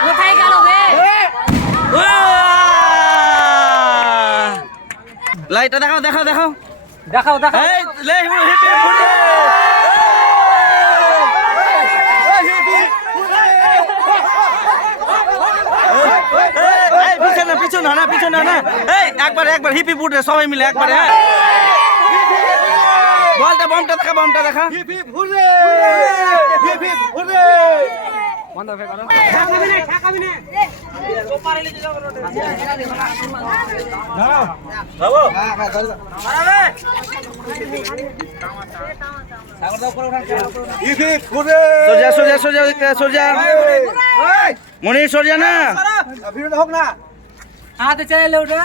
কোথায় গেল লাইটটা দেখাও দেখাও দেখাও। দেখাও দেখাও এই লে হিপি ফুটে এই পিছনে পিছনে না পিছনে না এই একবার একবার হিপি ফুটে সবাই মিলে একবার হ্যাঁ। বলটা বমটা দেখা বমটা দেখা। বন্ধ করে করো সোজা সোজা সোজা ওদিকটা, সোজা মনির সোজা না। हा तो चले लोटा